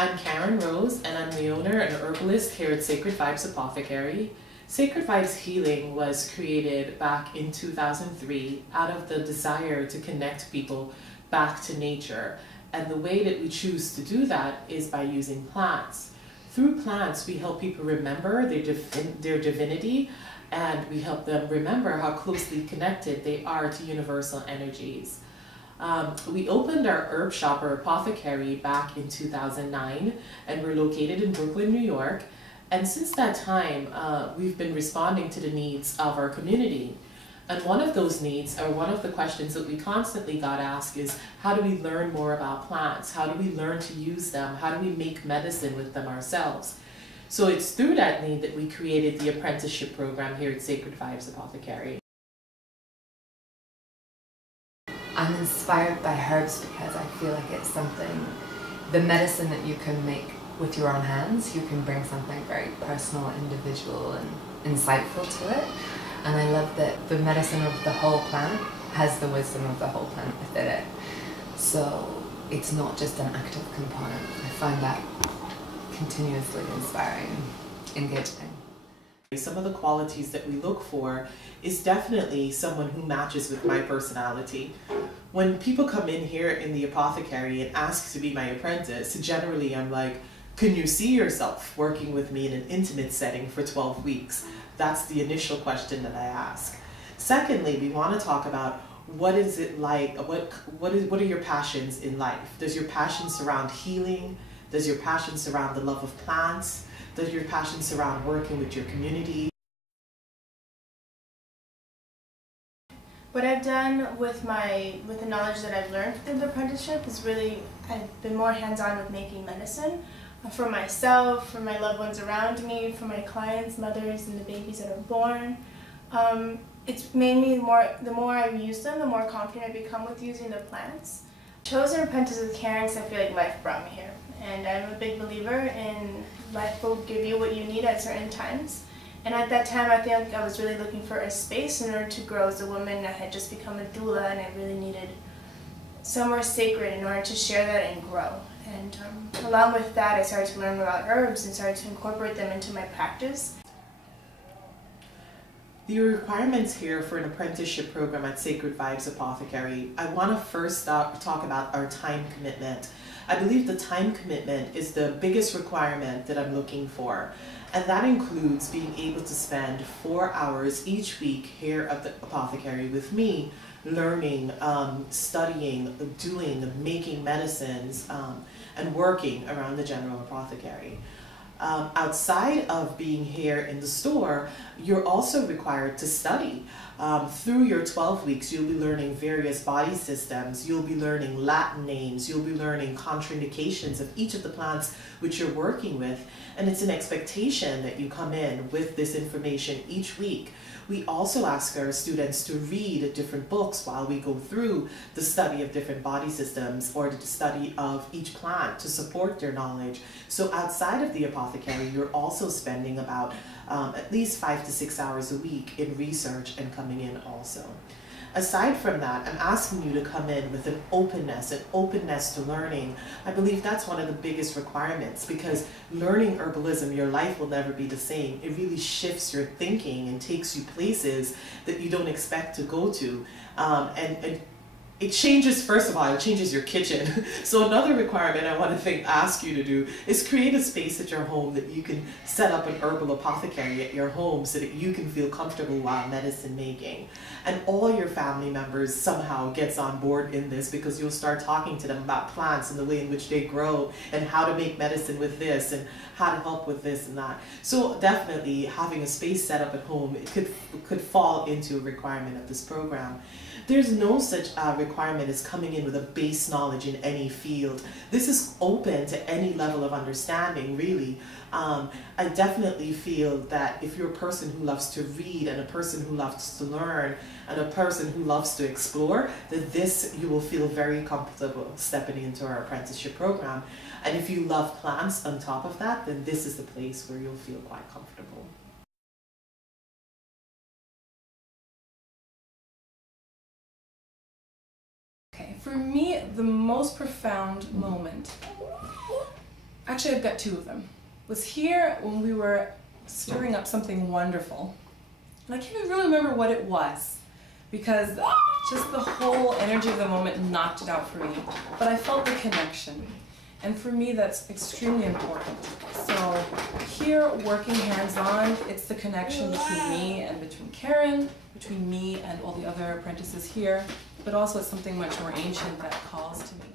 I'm Karen Rose, and I'm the owner and herbalist here at Sacred Vibes Apothecary. Sacred Vibes Healing was created back in 2003 out of the desire to connect people back to nature. And the way that we choose to do that is by using plants. Through plants, we help people remember their divinity, and we help them remember how closely connected they are to universal energies. We opened our herb shop or apothecary back in 2009, and we're located in Brooklyn, New York. And since that time, we've been responding to the needs of our community. And one of those needs, or one of the questions that we constantly got asked is, how do we learn more about plants? How do we learn to use them? How do we make medicine with them ourselves? So it's through that need that we created the apprenticeship program here at Sacred Vibes Apothecary. I'm inspired by herbs because I feel like it's something, the medicine that you can make with your own hands, you can bring something very personal, individual and insightful to it. And I love that the medicine of the whole plant has the wisdom of the whole plant within it. So it's not just an active component. I find that continuously inspiring, engaging. Some of the qualities that we look for is definitely someone who matches with my personality. When people come in here in the apothecary and ask to be my apprentice, generally I'm like, can you see yourself working with me in an intimate setting for 12 weeks? That's the initial question that I ask. Secondly, we want to talk about what is it like, what are your passions in life? Does your passion surround healing? Does your passion surround the love of plants? Does your passion surround working with your community? What I've done with the knowledge that I've learned through the apprenticeship is really, I've been more hands-on with making medicine for myself, for my loved ones around me, for my clients, mothers, and the babies that are born. It's made me the more I use them, the more confident I become with using the plants. Chosen Apprentice with Karen because I feel like life brought me here. And I'm a big believer in life will give you what you need at certain times. And at that time, I think I was really looking for a space in order to grow as a woman. I had just become a doula, and I really needed somewhere sacred in order to share that and grow. And along with that, I started to learn about herbs and started to incorporate them into my practice. The requirements here for an apprenticeship program at Sacred Vibes Apothecary, I want to first talk about our time commitment. I believe the time commitment is the biggest requirement that I'm looking for. And that includes being able to spend 4 hours each week here at the apothecary with me, learning, studying, doing, making medicines, and working around the general apothecary. Outside of being here in the store, you're also required to study. Through your 12 weeks, you'll be learning various body systems, you'll be learning Latin names, you'll be learning contraindications of each of the plants which you're working with, and it's an expectation that you come in with this information each week. We also ask our students to read different books while we go through the study of different body systems or the study of each plant to support their knowledge. So outside of the apothecary, you're also spending about at least 5 to 6 hours a week in research and coming in also. Aside from that, I'm asking you to come in with an openness to learning. I believe that's one of the biggest requirements, because learning herbalism, your life will never be the same. It really shifts your thinking and takes you places that you don't expect to go to. And it changes, first of all, it changes your kitchen. So another requirement I want to ask you to do is create a space at your home that you can set up an herbal apothecary at your home so that you can feel comfortable while medicine making. And all your family members somehow gets on board in this, because you'll start talking to them about plants and the way in which they grow and how to make medicine with this and how to help with this and that. So definitely having a space set up at home, it could fall into a requirement of this program. There's no such requirement as coming in with a base knowledge in any field. This is open to any level of understanding, really. I definitely feel that if you're a person who loves to read and a person who loves to learn and a person who loves to explore, that this you will feel very comfortable stepping into our apprenticeship program. And if you love plants on top of that, then this is the place where you'll feel quite comfortable. Okay, for me, the most profound moment. Actually, Actually, I've got two of them. Was here when we were stirring up something wonderful. And I can't even really remember what it was, because just the whole energy of the moment knocked it out for me. But I felt the connection. And for me, that's extremely important. So here, working hands-on, it's the connection between me and between Karen, between me and all the other apprentices here, but also it's something much more ancient that calls to me.